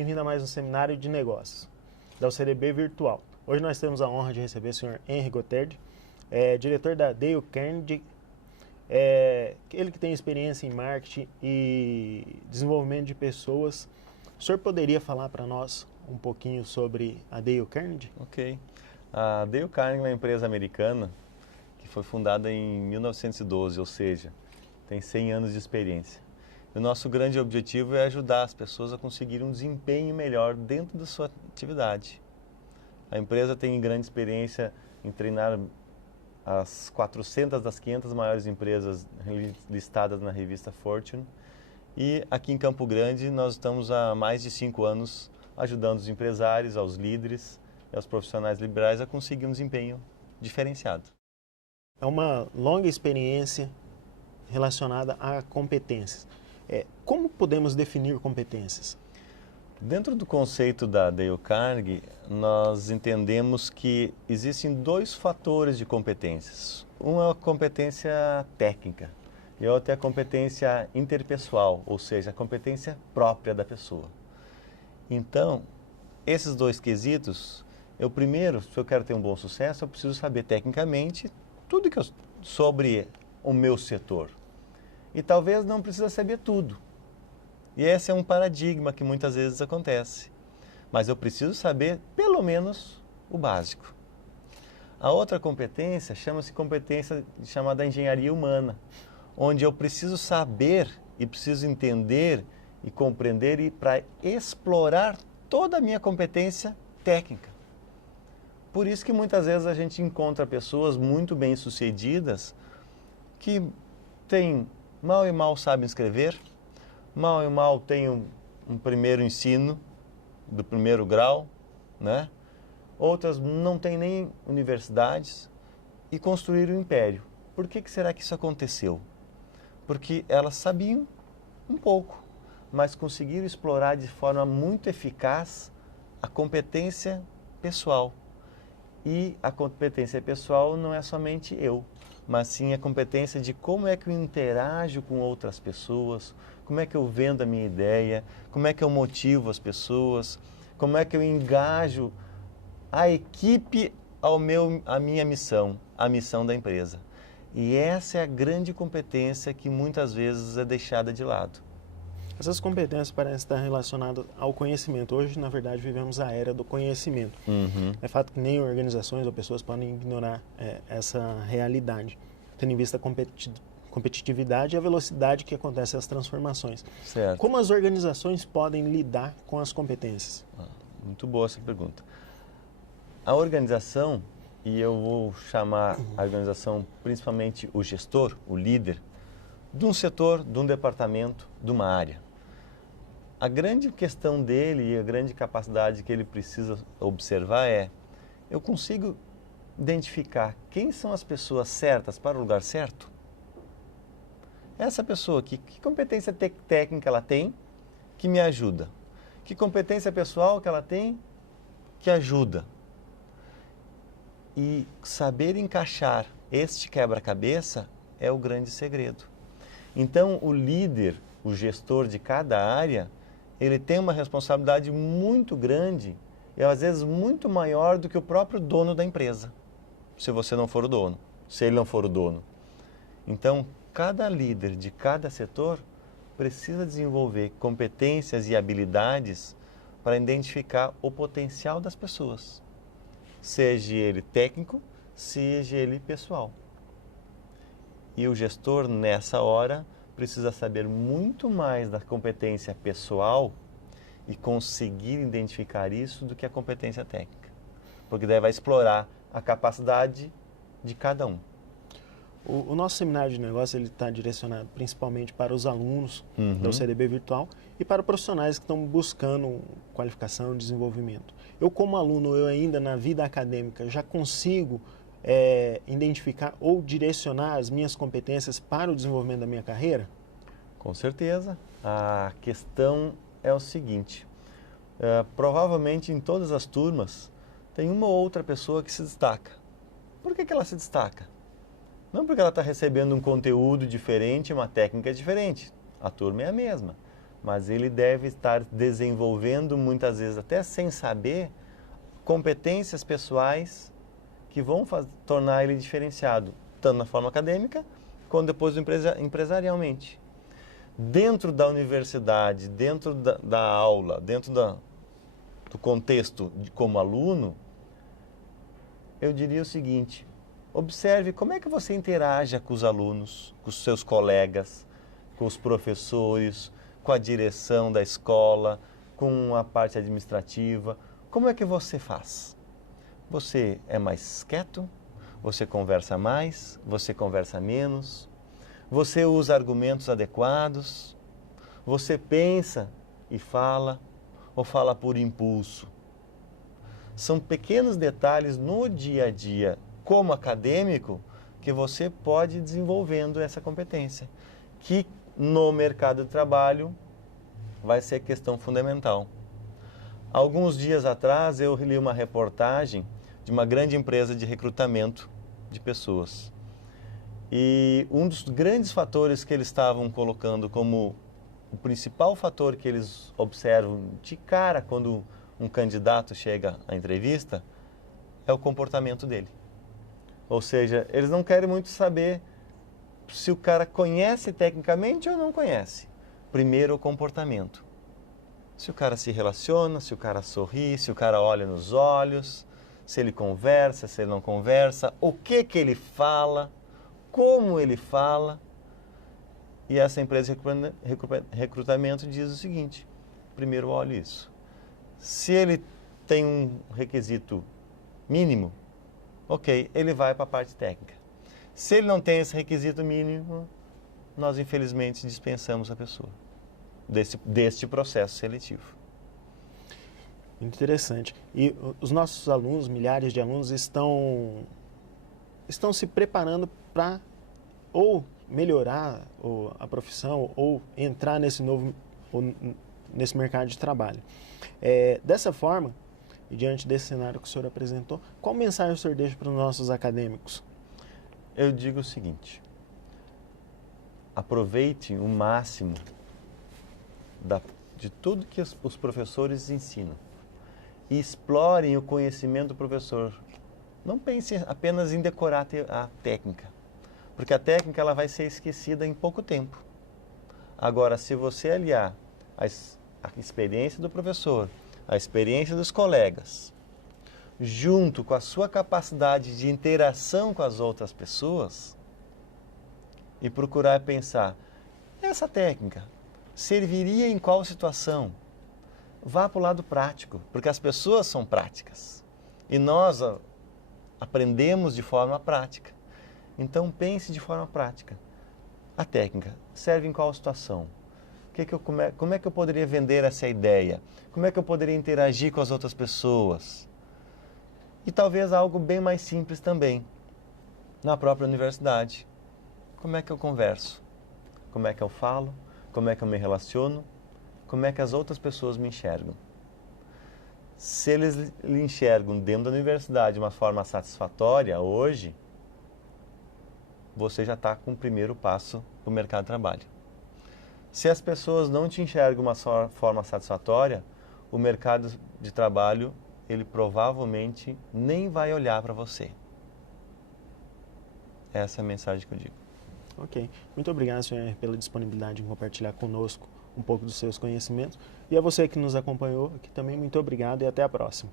Bem-vindo a mais um seminário de negócios da UCDB Virtual. Hoje nós temos a honra de receber o senhor Henry Gotterdi, diretor da Dale Carnegie, ele que tem experiência em marketing e desenvolvimento de pessoas. O senhor poderia falar para nós um pouquinho sobre a Dale Carnegie? Ok. A Dale Carnegie é uma empresa americana que foi fundada em 1912, ou seja, tem 100 anos de experiência. O nosso grande objetivo é ajudar as pessoas a conseguir um desempenho melhor dentro da sua atividade. A empresa tem grande experiência em treinar as 400 das 500 maiores empresas listadas na revista Fortune. E aqui em Campo Grande nós estamos há mais de 5 anos ajudando os empresários, aos líderes e aos profissionais liberais a conseguir um desempenho diferenciado. É uma longa experiência relacionada a competências. Como podemos definir competências? Dentro do conceito da Dale Carnegie, nós entendemos que existem dois fatores de competências. Uma é a competência técnica e a outra é a competência interpessoal, ou seja, a competência própria da pessoa. Então, esses dois quesitos, primeiro, se eu quero ter um bom sucesso, eu preciso saber tecnicamente tudo sobre o meu setor. E talvez não precisa saber tudo. E esse é um paradigma que muitas vezes acontece. Mas eu preciso saber pelo menos o básico. A outra competência chama-se competência chamada engenharia humana, onde eu preciso saber e preciso entender e compreender e para explorar toda a minha competência técnica. Por isso que muitas vezes a gente encontra pessoas muito bem-sucedidas que mal e mal sabem escrever, mal e mal têm um primeiro ensino do primeiro grau, né? Outras não têm nem universidades e construíram um império. Por que será que isso aconteceu? Porque elas sabiam um pouco, mas conseguiram explorar de forma muito eficaz a competência pessoal. E a competência pessoal não é somente eu, mas sim a competência de como é que eu interajo com outras pessoas, como é que eu vendo a minha ideia, como é que eu motivo as pessoas, como é que eu engajo a equipe à minha missão, à missão da empresa. E essa é a grande competência que muitas vezes é deixada de lado. Essas competências parecem estar relacionadas ao conhecimento. Hoje, na verdade, vivemos a era do conhecimento. É fato que nem organizações ou pessoas podem ignorar essa realidade, tendo em vista a competitividade e a velocidade que acontecem as transformações. Certo. Como as organizações podem lidar com as competências? Muito boa essa pergunta. A organização, e eu vou chamar a organização principalmente o gestor, o líder, de um setor, de um departamento, de uma área. A grande questão dele e a grande capacidade que ele precisa observar eu consigo identificar quem são as pessoas certas para o lugar certo? Essa pessoa, que competência técnica ela tem que me ajuda? Que competência pessoal que ela tem que ajuda? E saber encaixar este quebra-cabeça é o grande segredo. Então, o líder, o gestor de cada área, ele tem uma responsabilidade muito grande e às vezes muito maior do que o próprio dono da empresa, se você não for o dono, se ele não for o dono. Então, cada líder de cada setor precisa desenvolver competências e habilidades para identificar o potencial das pessoas, seja ele técnico, seja ele pessoal. E o gestor, nessa hora, precisa saber muito mais da competência pessoal e conseguir identificar isso do que a competência técnica. Porque daí vai explorar a capacidade de cada um. O nosso seminário de negócio está direcionado principalmente para os alunos da UCDB Virtual e para profissionais que estão buscando qualificação e desenvolvimento. Eu, como aluno, eu ainda na vida acadêmica já consigo identificar ou direcionar as minhas competências para o desenvolvimento da minha carreira? Com certeza. A questão é o seguinte, provavelmente em todas as turmas tem uma ou outra pessoa que se destaca. Por que ela se destaca? Não porque ela está recebendo um conteúdo diferente, uma técnica diferente. A turma é a mesma. mas ele deve estar desenvolvendo, muitas vezes até sem saber, competências pessoais que vão tornar ele diferenciado, tanto na forma acadêmica, quanto depois empresarialmente. Dentro da universidade, dentro da aula, dentro do contexto como aluno, eu diria o seguinte: observe como é que você interage com os alunos, com os seus colegas, com os professores, com a direção da escola, com a parte administrativa. Como é que você faz? Você é mais quieto? Você conversa mais? Você conversa menos? Você usa argumentos adequados? Você pensa e fala ou fala por impulso? São pequenos detalhes no dia a dia, como acadêmico, que você pode ir desenvolvendo essa competência, que no mercado de trabalho vai ser questão fundamental. Alguns dias atrás eu li uma reportagem de uma grande empresa de recrutamento de pessoas. E um dos grandes fatores que eles estavam colocando como o principal fator que eles observam de cara quando um candidato chega à entrevista é o comportamento dele. Ou seja, eles não querem muito saber se o cara conhece tecnicamente ou não conhece. Primeiro, o comportamento. Se o cara se relaciona, se o cara sorri, se o cara olha nos olhos, se ele conversa, se ele não conversa, o que ele fala, como ele fala. E essa empresa de recrutamento diz o seguinte: primeiro olhe isso. Se ele tem um requisito mínimo, ok, ele vai para a parte técnica. Se ele não tem esse requisito mínimo, nós infelizmente dispensamos a pessoa deste processo seletivo. Interessante. E os nossos alunos, milhares de alunos, estão se preparando para ou melhorar a profissão ou entrar nesse mercado de trabalho. Dessa forma, e diante desse cenário que o senhor apresentou, qual mensagem o senhor deixa para os nossos acadêmicos? Eu digo o seguinte: aproveite o máximo de tudo que os professores ensinam e explorem o conhecimento do professor. Não pense apenas em decorar a técnica, porque a técnica ela vai ser esquecida em pouco tempo. Agora, se você aliar a experiência do professor, a experiência dos colegas, junto com a sua capacidade de interação com as outras pessoas, e procurar pensar, essa técnica serviria em qual situação? Vá para o lado prático, porque as pessoas são práticas e nós aprendemos de forma prática. Então pense de forma prática. A técnica serve em qual situação? Como é que eu poderia vender essa ideia? Como é que eu poderia interagir com as outras pessoas? E talvez algo bem mais simples também, na própria universidade. Como é que eu converso? Como é que eu falo? Como é que eu me relaciono? Como é que as outras pessoas me enxergam? Se eles lhe enxergam dentro da universidade de uma forma satisfatória hoje, você já está com o primeiro passo para o mercado de trabalho. Se as pessoas não te enxergam de uma forma satisfatória, o mercado de trabalho, ele provavelmente nem vai olhar para você. Essa é a mensagem que eu digo. Ok. Muito obrigado, senhor, pela disponibilidade em compartilhar conosco um pouco dos seus conhecimentos. E a você que nos acompanhou aqui também, muito obrigado e até a próxima.